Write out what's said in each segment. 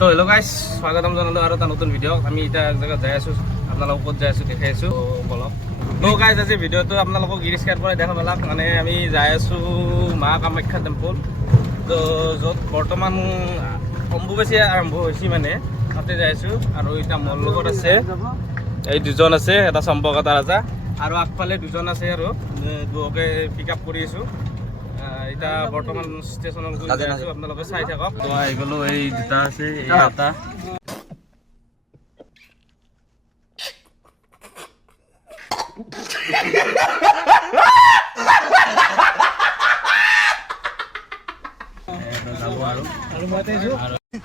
তো hello' guys, স্বাগতম জনালোঁ আৰু এটা নতুন ভিডিঅ'। আমি এতিয়া এক জেগাত যাই আছোঁ, আপোনালোকক ক'ত যাই আছোঁ দেখাই আছোঁ। বলক। তো গাইজ, আজি ভিডিঅ'টো আপোনালোকক ইৰিস্কাৰ পৰাই দেখা পালাক। মানে আমি যাই আছোঁ মা কামাখ্যা টেম্পল। তো য'ত বৰ্তমান অম্বুবাচী আৰম্ভ হৈছে, মানে তাতে যাই আছোঁ। আৰু এতিয়া মোৰ লগত আছে এই দুজন আছে, এটা চম্পকতা ৰাজা আৰু আগফালে দুজন আছে আৰু দুয়োকে পিক আপ কৰি আছোঁ। এতিয়া বৰ্তমান ষ্টেচনত গৈ আছোঁ, আপোনালোকে চাই থাকক। তো আহি গ'লোঁ, এই দুটা আছে, এই এটা।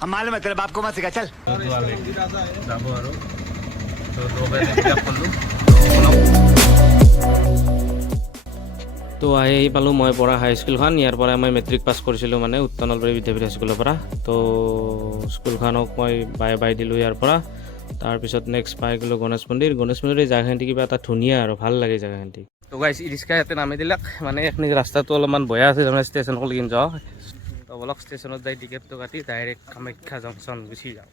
हम मालूम है तेरे बाप को मत सिखा चल যাব আৰু তো তো আহি পালোঁ মই পঢ়া হাইস্কুলখন। ইয়াৰ পৰা মই মেট্ৰিক পাছ কৰিছিলোঁ, মানে উত্তৰ নলবাৰী বিদ্যাপীঠ হাইস্কুলৰ পৰা। তো স্কুলখনক মই বাই দিলোঁ ইয়াৰ পৰা। তাৰপিছত নেক্সট পাই গ'লোঁ গণেশ মন্দিৰ। গণেশ মন্দিৰ জেগাখিনি কিবা এটা ধুনীয়া আৰু ভাল লাগে জেগাখিনি। তো গাইছ, ৰিক্সা ইয়াতে নামি দিলাক। মানে এইখিনি ৰাস্তাটো অলপমান বেয়া আছে, তাৰমানে ষ্টেচনক লৈকে যাওঁ। তো বলক, ষ্টেচনত যাই টিকেটটো কাটি ডাইৰেক্ট কামাখ্যা জংচন গুচি যাওঁ।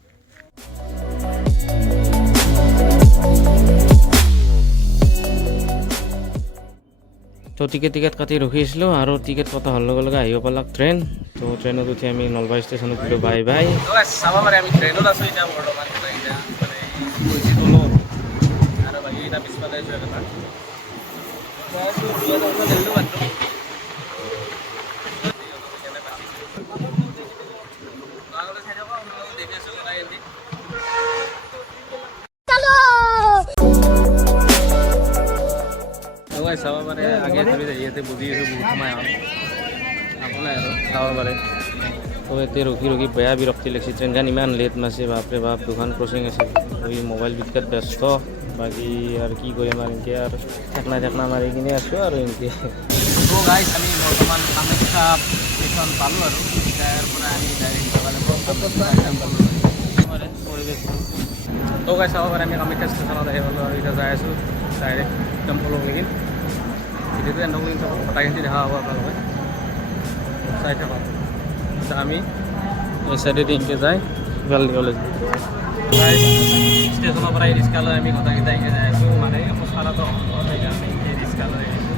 তো টিকেট কাটি ৰখি আছিলোঁ, আৰু টিকেট কটা হোৱাৰ লগে লগে আহিব পালাক ট্ৰেইন। তো ট্ৰেইনত উঠি আমি নলবাৰী ষ্টেচনত গ'লোঁ। বাই চাব পাৰে, আমি ট্ৰেইনত আছোঁ এতিয়া বৰ্তমান। আৰু বাকীকেইটা পিছফালে আছোঁ এটা। চাব পাৰে, আগে ধৰি ইয়াতে বুজি আছোঁ, বহুত সময় আপোনাৰ আৰু চাব পাৰে। তো ইয়াতে ৰখি বেয়া বিৰক্তি লাগিছে। ট্ৰেইনখন ইমান লেট মাছে, বাপৰে বাপ। দুখন ক্ৰচিং আছে, মোবাইল বিতকাত ব্যস্ত। বাকী আৰু কি কৰিম, আৰু এনেকৈ আৰু ঠেকনা মাৰি কিনে আছোঁ আৰু এনেকৈ। তো গাইছ, আমি বৰ্তমান কামাখ্যা ষ্টেচন পালোঁ আৰু ইয়াৰ পৰা আমি ডাইৰেক্ট পৰিৱেশটো। তো গাইছ, চাব পাৰে, আমি কামাখ্যা ষ্টেচনত আহি পালোঁ আৰু এতিয়া যাই আছোঁ ডাইৰেক্ট টেম্পলক লৈকে। ভিডিঅ'টো এণ্ড কৰি চাব, গোটেইখিনি দেখা হ'ব আপোনালোকে, চাই থাকক। আমি এই চাইডেদি এনেকৈ যাই সিফাল দিবলৈ ষ্টেচনৰ পৰা এই ৰিক্সা লৈ আমি গোটেইকেইটা এনেকৈ যাই আছোঁ। মানে খোজকাঢ়াটো সেইকাৰণে এই ৰিক্সা লৈ আহিছোঁ।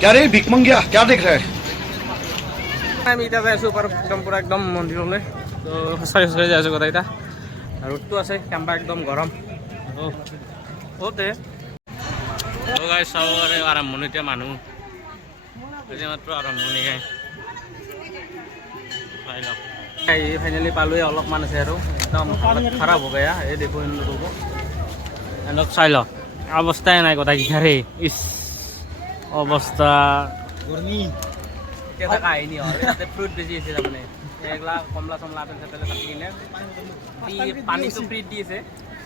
क्या रे भिक मंगिया क्या देख रहा है আমি এতিয়া যাই আছোঁ একদম মন্দিৰলৈ। তো খোজকাঢ়ি যাই আছোঁ গোটেইকেইটা। ৰ'দটো আছে, কেম্পা একদম গৰম। গাই চাব পাৰে, আৰম্ভণি এতিয়া মানুহ মাত্ৰ আৰম্ভণি গাই চাই লওক। ফাইনেলি পালোৱে, অলপমান আছে আৰু একদম খাৰাপ হ'ব বেয়া। এই দেখো ৰ'ব, এনক চাই লওক, অৱস্থাই নাই গোটেইকেইটাৰে। ইচ অৱস্থা এতিয়া কাহিনী হ'ল। ইয়াতে ফ্ৰুট বেছি আছে, তাৰমানে এইগিলা কমলা চমলা আপেল চাপেল কাটি কিনে পানীটো ফ্ৰীত দি আছে।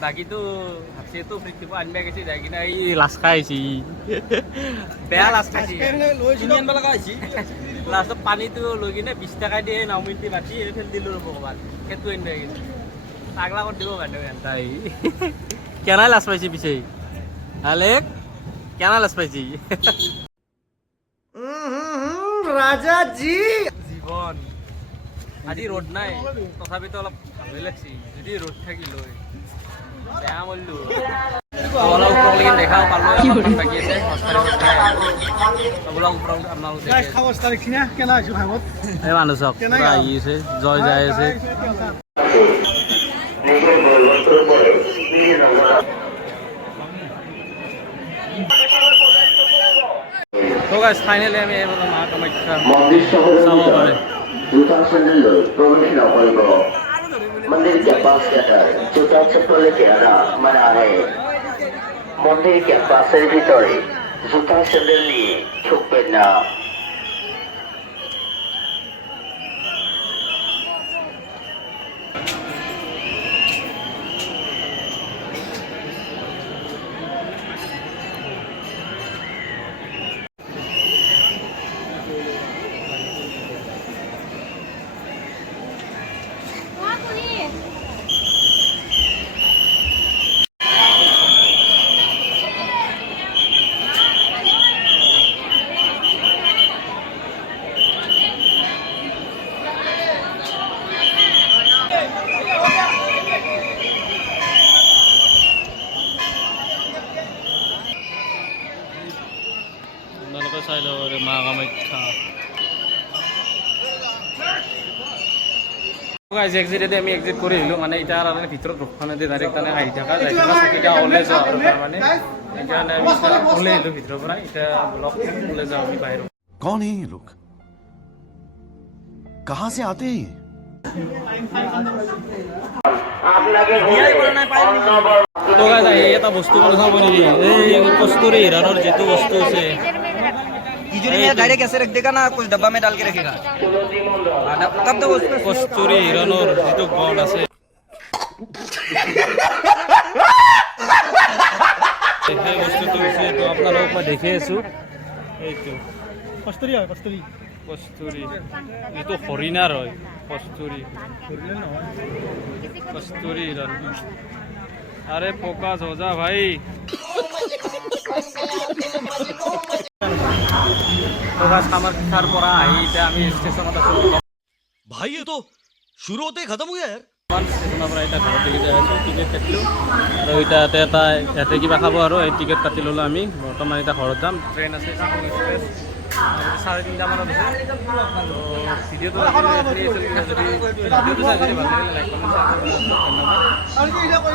বাকীটো ভাবছেতো ফ্ৰীত দিব, আনিব গৈছে, যাই কিনে এই লাচ খাই আহিছে। বেয়া লাচ খাইছে, লাষ্টত পানীটো লৈ কিনে 20 টকা দিয়ে নাওমিনটি মাতি ফেল দিলোঁ ৰ'ব ক'ৰবাত। সেইটো আনিব গৈছে, পাগলা কৰি দিব মানুহ তাই। কেনাই লাজ পাইছে পিছে আলেক, কেনা লাজ পাইছে ৰাজা জি জীৱন। আজি ৰ'দ নাই, তথাপিতো অলপ ভালেই লাগছে। যদি ৰ'দ থাকিল হয় বেয়া মৰিলোঁ। অলপ ওপৰলৈকে দেখা পালোঁ, বাকী আছে এই মানুহ চাওক আহি আছে, জয় যাই আছে। তো গাইছ, ফাইনেলি আমি এই মা কামাখ্যা চাব পাৰে। जूता सैंडल लो प्रवेश न करो मंदिर के पास जाकर जूता चप्पल लेके आना मना है मंदिर के पास भीतर जूता सैंडल लिए ढुकबे ना। কামাখ্যা গাইজ এক্সিটেডে আমি এক্সিট কৰি আহিলোঁ মানে এতিয়া আৰু ভিতৰত ৰখানে দিয়ে ডাইৰেক্ট মানে আহি থকা যাই থকা চাকিটা ওলাই যাওঁ আৰু তাৰমানে সেইকাৰণে আমি ওলাই আহিলোঁ ভিতৰৰ পৰা এতিয়া ব্লগ ওলাই যাওঁ আমি বাহিৰত कौन है ये लोग कहां से आते हैं ये? তো গাইজ আহি এটা বস্তু মানে চাব নেকি এই কস্তুৰী হিৰাণৰ যিটো বস্তু আছে तिजोरी में डायरेक्ट ऐसे रख देगा ना कुछ डब्बा में डाल के रखेगा तब तो उसको কস্তুৰী হিৰাণৰ যিটো গণ আছে সেই বস্তুটো হৈছে এইটো আপোনালোকক মই দেখি আছোঁ এইটো কস্তুৰী এইটো হৰিণাৰ হয় কস্তুৰী হিৰণ আৰে পোকা জজা ভাই কামাখ্যাৰ পৰা আহি এতিয়া আমি ষ্টেচনত আছোঁ भाई ये तो शुरू होते ही खत्म हो गया यार ষ্টেচনৰ পৰা এতিয়া ঘৰত দেখি যাই আছোঁ টিকেট কাটিলোঁ আৰু এতিয়া ইয়াতে কিবা খাব আৰু এই টিকেট কাটি ল'লোঁ আমি বৰ্তমান এতিয়া ঘৰত যাম ট্ৰেইন আছে চিকুং এক্সপ্ৰেছ 3:30 মানত আছে ভিডিঅ'টো যদি ভিডিঅ'টো চাই যদি ভাল লাগিলে লাইক কমেণ্ট শ্বেয়াৰ কৰিব ধন্যবাদ